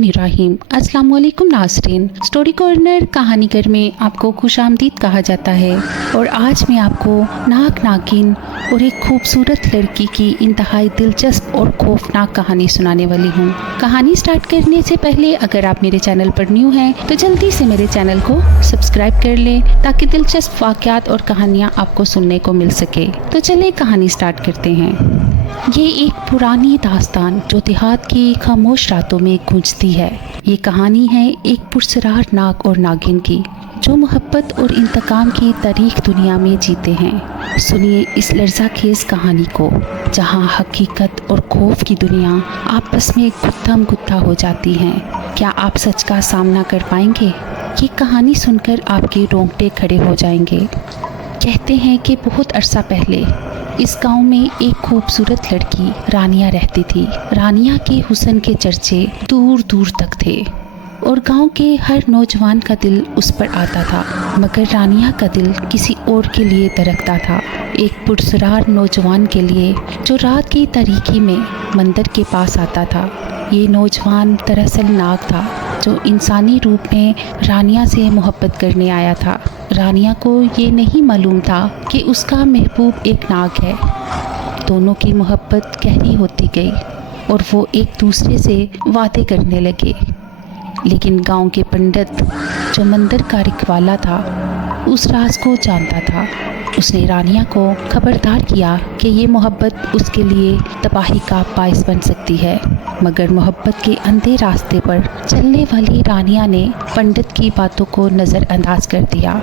बिस्मिल्लाहिर्रहमानिर्रहीम। अस्सलाम वालेकुम नाज़रीन। स्टोरी कॉर्नर कहानी घर में आपको खुशामदीद कहा जाता है और आज मैं आपको नाग नागिन और एक खूबसूरत लड़की की इंतहाई दिलचस्प और खौफनाक कहानी सुनाने वाली हूँ। कहानी स्टार्ट करने से पहले अगर आप मेरे चैनल पर न्यू हैं तो जल्दी से मेरे चैनल को सब्सक्राइब कर लें ताकि दिलचस्प वाक़यात और कहानियाँ आपको सुनने को मिल सके। तो चलिए कहानी स्टार्ट करते हैं। ये एक पुरानी दास्तान जो देहात की खामोश रातों में गूंजती है। ये कहानी है एक पुरस्रार नाग और नागिन की जो मोहब्बत और इंतकाम की तारीख दुनिया में जीते हैं। सुनिए इस लर्ज़ाखेज़ कहानी को जहाँ हकीकत और खौफ की दुनिया आपस में गुत्थम गुत्था हो जाती हैं। क्या आप सच का सामना कर पाएंगे? ये कहानी सुनकर आपके रोंगटे खड़े हो जाएंगे। कहते हैं कि बहुत अरसा पहले इस गांव में एक खूबसूरत लड़की रानिया रहती थी। रानिया के हुस्न के चर्चे दूर दूर तक थे और गांव के हर नौजवान का दिल उस पर आता था, मगर रानिया का दिल किसी और के लिए धड़कता था। एक पुरस्रार नौजवान के लिए जो रात की तारीकी में मंदिर के पास आता था। ये नौजवान दरअसल नाग था जो इंसानी रूप में रानिया से मोहब्बत करने आया था। रानिया को ये नहीं मालूम था कि उसका महबूब एक नाग है। दोनों की मोहब्बत गहरी होती गई और वो एक दूसरे से वादे करने लगे। लेकिन गांव के पंडित जो मंदिर का रखवाला था उस राज को जानता था। उसने रानिया को खबरदार किया कि ये मोहब्बत उसके लिए तबाही का बायस बन सकती है, मगर मोहब्बत के अंधे रास्ते पर चलने वाली रानिया ने पंडित की बातों को नज़रअंदाज कर दिया।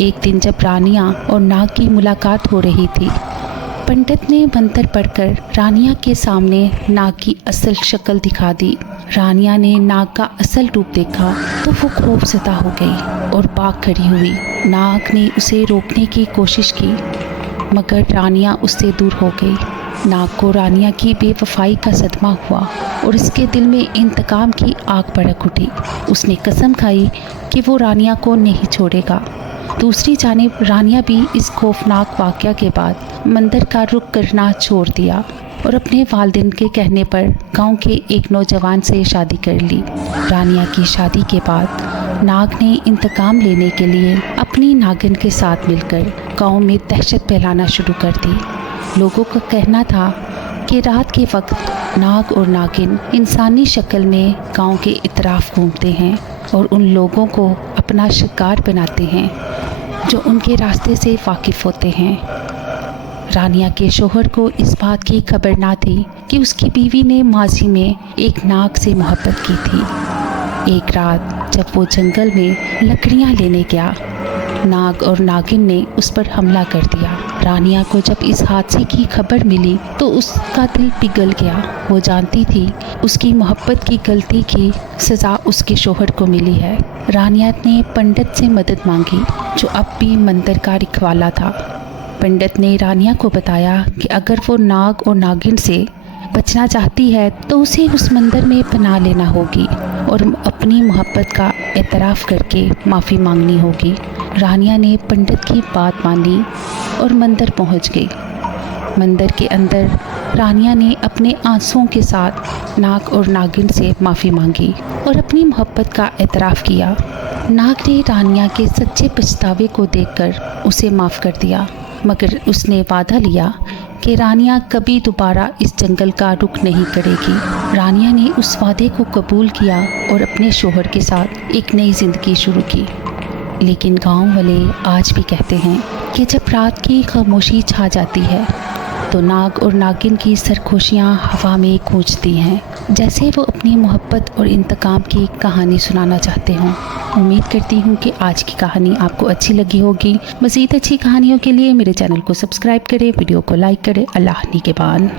एक दिन जब रानिया और नाग की मुलाकात हो रही थी, पंडित ने मंत्र पढ़कर रानिया के सामने नाग की असल शक्ल दिखा दी। रानिया ने नाग का असल रूप देखा तो वो खौफज़दा हो गई और भाग खड़ी हुई। नाग ने उसे रोकने की कोशिश की मगर रानिया उससे दूर हो गई। नाग को रानिया की बेवफाई का सदमा हुआ और इसके दिल में इंतकाम की आग भड़क उठी। उसने कसम खाई कि वो रानिया को नहीं छोड़ेगा। दूसरी जानिब रानिया भी इस खौफनाक वाक़या के बाद मंदिर का रुख करना छोड़ दिया और अपने वालिदैन के कहने पर गांव के एक नौजवान से शादी कर ली। रानिया की शादी के बाद नाग ने इंतकाम लेने के लिए अपनी नागिन के साथ मिलकर गांव में दहशत फैलाना शुरू कर दी। लोगों का कहना था कि रात के वक्त नाग और नागिन इंसानी शक्ल में गांव के इतराफ घूमते हैं और उन लोगों को अपना शिकार बनाते हैं जो उनके रास्ते से वाकिफ़ होते हैं। रानिया के शोहर को इस बात की खबर ना थी कि उसकी बीवी ने माजी में एक नाग से मोहब्बत की थी। एक रात जब वो जंगल में लकड़ियाँ लेने गया, नाग और नागिन ने उस पर हमला कर दिया। रानिया को जब इस हादसे की खबर मिली तो उसका दिल पिघल गया। वो जानती थी उसकी मोहब्बत की गलती की सज़ा उसके शोहर को मिली है। रानिया ने पंडित से मदद मांगी जो अब भी मंदिर का रखवाला था। पंडित ने रानिया को बताया कि अगर वो नाग और नागिन से बचना चाहती है तो उसे उस मंदिर में पनाह लेना होगी और अपनी मोहब्बत का एतराफ़ करके माफ़ी मांगनी होगी। रानिया ने पंडित की बात मानी और मंदिर पहुंच गई। मंदिर के अंदर रानिया ने अपने आंसुओं के साथ नाग और नागिन से माफ़ी मांगी और अपनी मोहब्बत का एतराफ़ किया। नाग ने रानिया के सच्चे पछतावे को देखकर उसे माफ़ कर दिया, मगर उसने वादा लिया कि रानिया कभी दोबारा इस जंगल का रुख नहीं करेगी। रानिया ने उस वादे को कबूल किया और अपने शोहर के साथ एक नई ज़िंदगी शुरू की। लेकिन गांव वाले आज भी कहते हैं कि जब रात की खामोशी छा जाती है तो नाग और नागिन की सरगोशियाँ हवा में गूंजती हैं, जैसे वो अपनी मोहब्बत और इंतकाम की कहानी सुनाना चाहते हों। उम्मीद करती हूँ कि आज की कहानी आपको अच्छी लगी होगी। मज़ीद अच्छी कहानियों के लिए मेरे चैनल को सब्सक्राइब करें, वीडियो को लाइक करें। अल्लाह निगहबान।